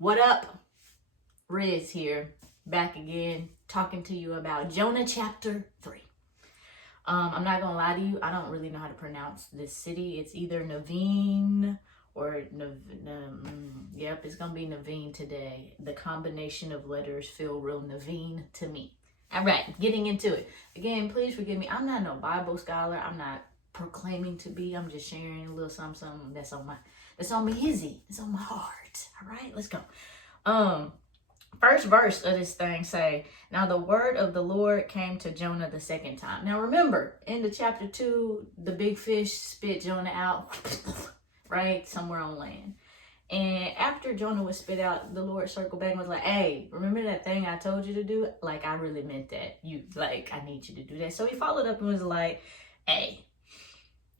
What up? Riz here, back again, talking to you about Jonah chapter 3. I'm not gonna lie to you, I don't really know how to pronounce this city. It's either Naveen or yep, it's gonna be Naveen today. The combination of letters feel real Naveen to me. All right, getting into it. Again, please forgive me. I'm not no Bible scholar. I'm not proclaiming to be. I'm just sharing a little something that's on my hizzy. It's on my heart. All right, let's go. First verse of this thing say, now the word of the Lord came to Jonah the second time. Now remember, in the chapter 2, the big fish spit Jonah out, right, somewhere on land. And after Jonah was spit out, the Lord circled back and was like, hey, remember that thing I told you to do? Like, I really meant that. I need you to do that. So he followed up and was like, hey,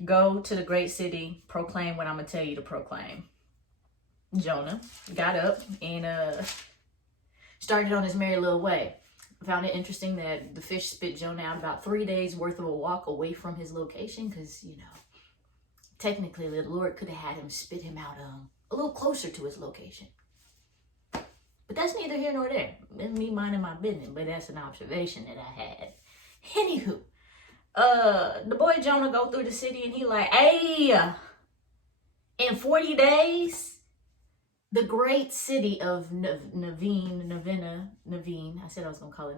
go to the great city, proclaim what I'm going to tell you to proclaim. Jonah got up and started on his merry little way. Found it interesting that the fish spit Jonah out about 3 days worth of a walk away from his location because, technically the Lord could have had him spit him out a little closer to his location. But that's neither here nor there. That's me minding my business, but that's an observation that I had. Anywho, the boy Jonah go through the city and he like, hey, in 40 days, the great city of Naveen, I said I was going to call it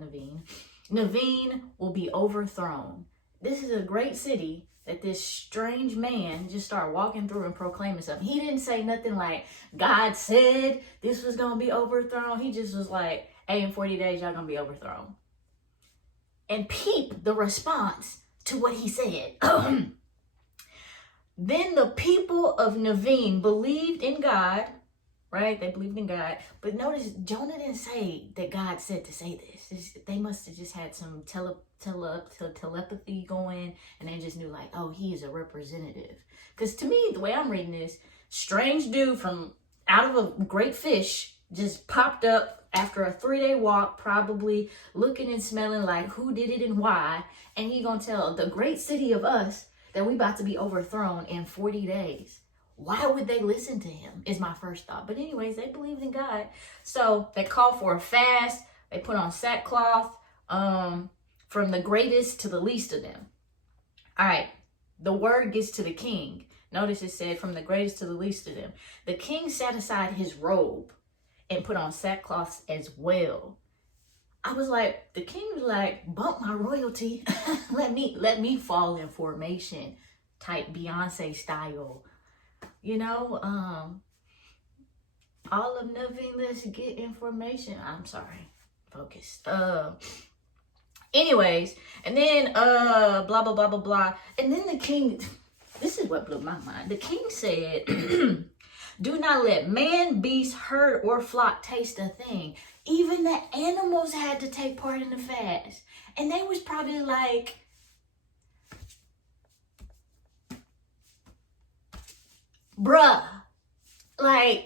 Naveen will be overthrown. This is a great city that this strange man just started walking through and proclaiming something. He didn't say nothing like, God said this was going to be overthrown. He just was like, hey, in 40 days, y'all going to be overthrown. And peep the response to what he said. Then the people of Naveen believed in God. Right? They believed in God. But notice, Jonah didn't say that God said to say this. They must have just had some telepathy going. And they just knew like, oh, he is a representative. Because to me, the way I'm reading this, strange dude from out of a great fish just popped up after a 3-day walk, probably looking and smelling like who did it and why. And he gonna tell the great city of us that we about to be overthrown in 40 days. Why would they listen to him is my first thought. But anyways, they believed in God. So they called for a fast. They put on sackcloth from the greatest to the least of them. All right. The word gets to the king. Notice it said from the greatest to the least of them. The king set aside his robe and put on sackcloth as well. I was like, the king was like, bump my royalty. let me fall in formation type Beyonce style. All of nothing, let's get information. I'm sorry, focused. Anyways, and then blah blah blah blah blah. And then the king, this is what blew my mind. The king said, do not let man, beast, herd, or flock taste a thing. Even the animals had to take part in the fast. And they was probably like, bruh, but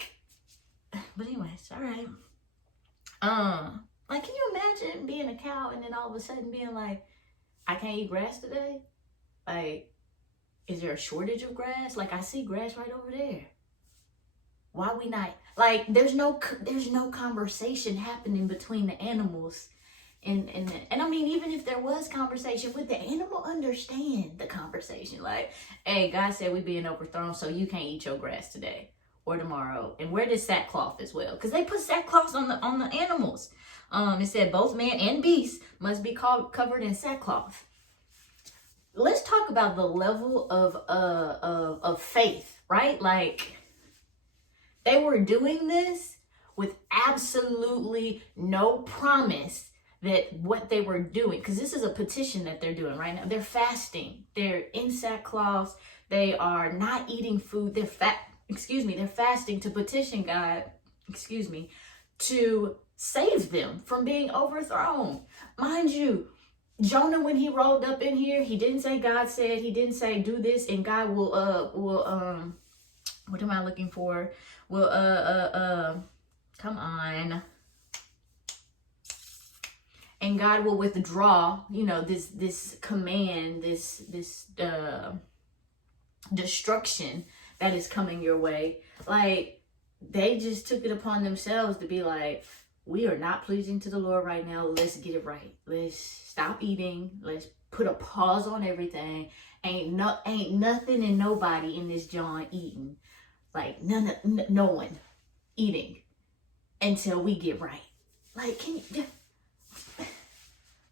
anyways, all right. Can you imagine being a cow and then all of a sudden being like, I can't eat grass today? Like, is there a shortage of grass? Like, I see grass right over there. Why we not? Like, there's no conversation happening between the animals. And I mean, even if there was conversation, would the animal understand the conversation? Like, hey, God said we being overthrown, so you can't eat your grass today or tomorrow. And where did sackcloth as well? Because they put sackcloth on the animals. It said both man and beast must be covered in sackcloth. Let's talk about the level of faith, right? Like, they were doing this with absolutely no promise that what they were doing, because this is a petition that they're doing right now. They're fasting. They're in sackcloth. They are not eating food. They're fasting to petition God, to save them from being overthrown. Mind you, Jonah, when he rolled up in here, he didn't say God said. He didn't say do this and God will what am I looking for? Will come on. And God will withdraw, this command, this destruction that is coming your way. Like, they just took it upon themselves to be like, we are not pleasing to the Lord right now. Let's get it right. Let's stop eating. Let's put a pause on everything. Ain't nothing and nobody in this John eating. Like no one eating until we get right. Like,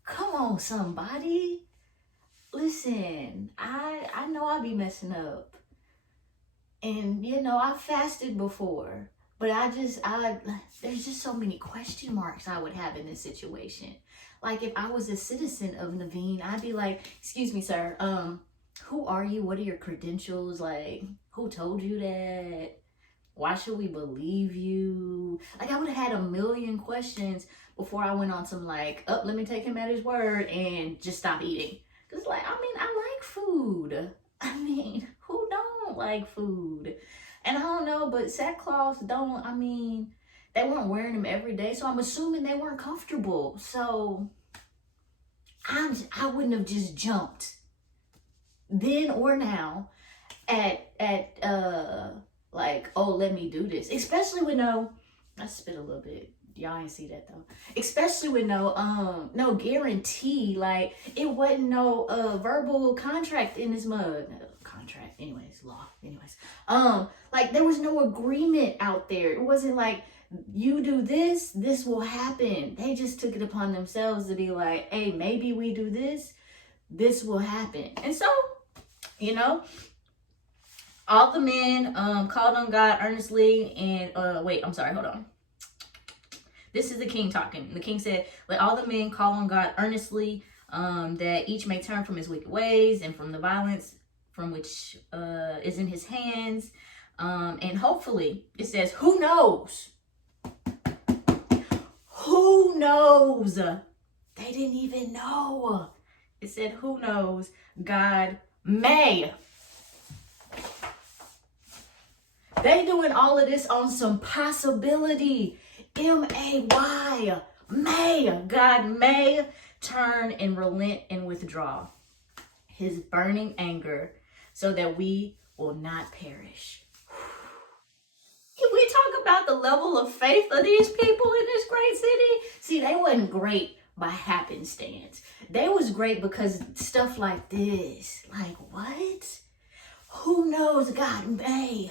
come on, somebody. Listen, I know I be messing up. And, I fasted before. But there's just so many question marks I would have in this situation. Like, if I was a citizen of Naveen, I'd be like, excuse me, sir, who are you? What are your credentials? Like, who told you that? Why should we believe you? Like, I would have had a million questions before I went on some let me take him at his word and just stop eating. Because, I like food. Who don't like food? And I don't know, but sackcloths they weren't wearing them every day. So I'm assuming they weren't comfortable. So I wouldn't have just jumped then or now at oh, let me do this. Especially with I spit a little bit. Y'all ain't see that though. Especially with no guarantee. Like, it wasn't no verbal contract in this mug. Contract, anyways, law, anyways. There was no agreement out there. It wasn't like, you do this, this will happen. They just took it upon themselves to be like, hey, maybe we do this, this will happen. And so, all the men called on God earnestly and hold on. This is the king talking. The king said, let all the men call on God earnestly, that each may turn from his wicked ways and from the violence from which is in his hands. And hopefully, it says, who knows? Who knows? They didn't even know. It said, who knows? God may. They doing all of this on some possibility. M-A-Y. May. God may turn and relent and withdraw his burning anger so that we will not perish. Can we talk about the level of faith of these people in this great city? See, they wasn't great by happenstance. They was great because stuff like this. Like, what? Who knows? God may.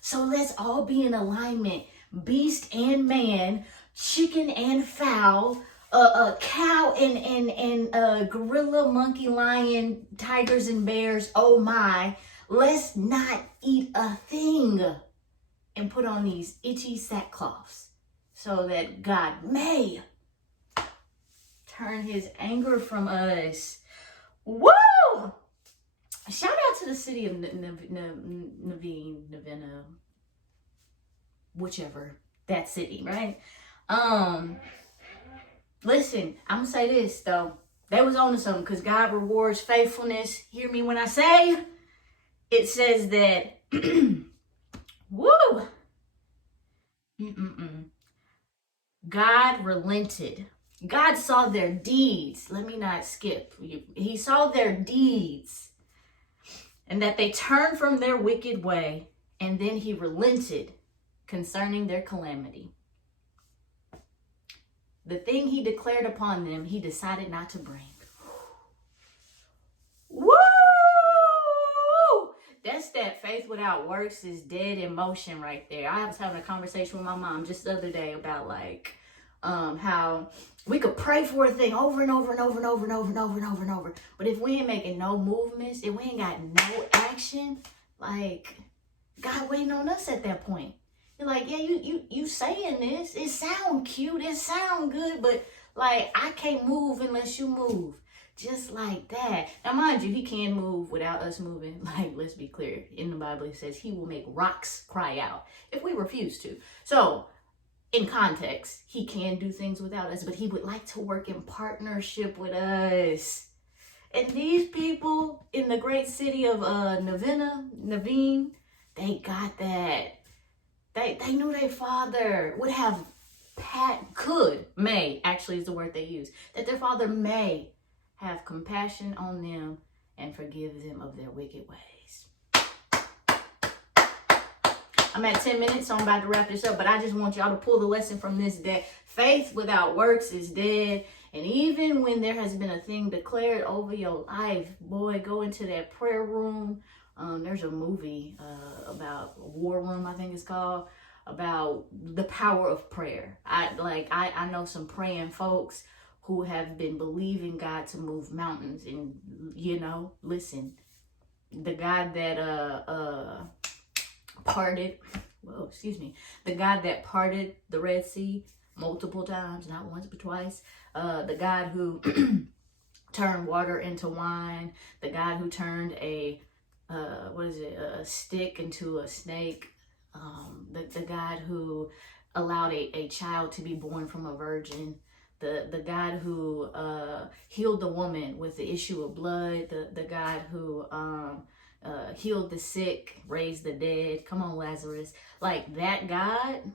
So let's all be in alignment. Beast and man, chicken and fowl, cow and gorilla, monkey, lion, tigers and bears. Oh my. Let's not eat a thing and put on these itchy sackcloths so that God may turn his anger from us. Woo! Shout out to the city of Naveen, whichever, that city, right? Listen, I'm gonna say this though. They was on to something because God rewards faithfulness. Hear me when I say, it says that, woo! God relented. God saw their deeds. Let me not skip. He saw their deeds. And that they turned from their wicked way. And then he relented concerning their calamity. The thing he declared upon them, he decided not to bring. Woo! That's that faith without works is dead in motion right there. I was having a conversation with my mom just the other day about how we could pray for a thing over and over and over and over and over and over and over and over. But if we ain't making no movements, if we ain't got no action, God waiting on us at that point. You're like, yeah, you saying this. It sound cute. It sound good. But I can't move unless you move. Just like that. Now, mind you, he can move without us moving. Let's be clear. In the Bible, it says he will make rocks cry out if we refuse to. So, in context, he can do things without us, but he would like to work in partnership with us. And these people in the great city of Naveen, they got that. They knew their father would have, may, actually is the word they use, that their father may have compassion on them and forgive them of their wicked ways. I'm at 10 minutes, so I'm about to wrap this up. But I just want y'all to pull the lesson from this day. Faith without works is dead. And even when there has been a thing declared over your life, boy, go into that prayer room. There's a movie about War Room, I think it's called, about the power of prayer. I know some praying folks who have been believing God to move mountains. And, you know, listen, the God that parted the Red Sea multiple times, not once but twice, the God who turned water into wine, the God who turned a stick into a snake, the God who allowed a child to be born from a virgin, the God who healed the woman with the issue of blood, the God who healed the sick, raised the dead. Come on, Lazarus. Like that God,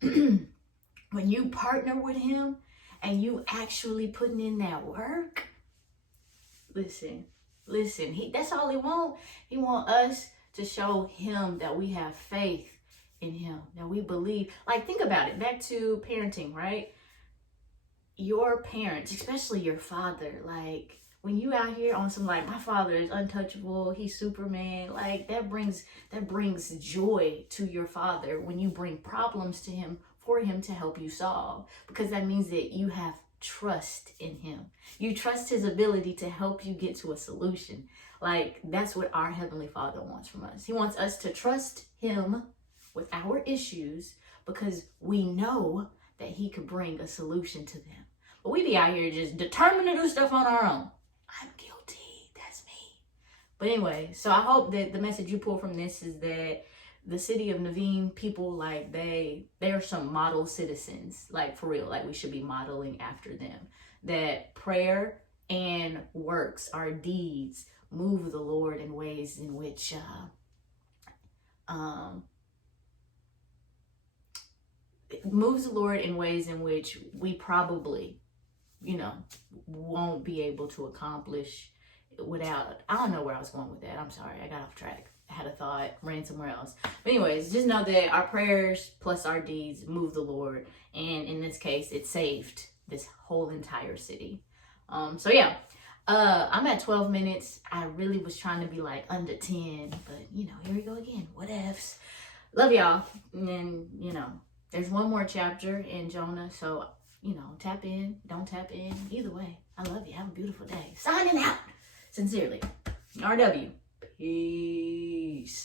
when you partner with him and you actually putting in that work, listen, that's all he want. He want us to show him that we have faith in him, that we believe. Like, think about it, back to parenting, right? Your parents, especially your father, like when you out here on some, like, my father is untouchable, he's Superman, like that brings joy to your father when you bring problems to him for him to help you solve, because that means that you have trust in him. You trust his ability to help you get to a solution. Like, that's what our Heavenly Father wants from us. He wants us to trust him with our issues because we know that he could bring a solution to them. But we be out here just determined to do stuff on our own. I'm guilty. That's me. But anyway, so I hope that the message you pull from this is that the city of Naveen, people, like, they are some model citizens, like, for real, like we should be modeling after them. That prayer and works, our deeds, move the Lord in ways in which moves the Lord in ways in which we probably, you know, won't be able to accomplish without. I don't know where I was going with that. I'm sorry, I got off track. I had a thought, ran somewhere else. But anyways, just know that our prayers plus our deeds move the Lord. And in this case, it saved this whole entire city. So yeah, I'm at 12 minutes. I really was trying to be like under 10, but you know, here we go again. Whatevs. Love y'all. And you know, there's one more chapter in Jonah. So, you know, tap in, don't tap in. Either way, I love you. Have a beautiful day. Signing out. Sincerely. RW. Peace.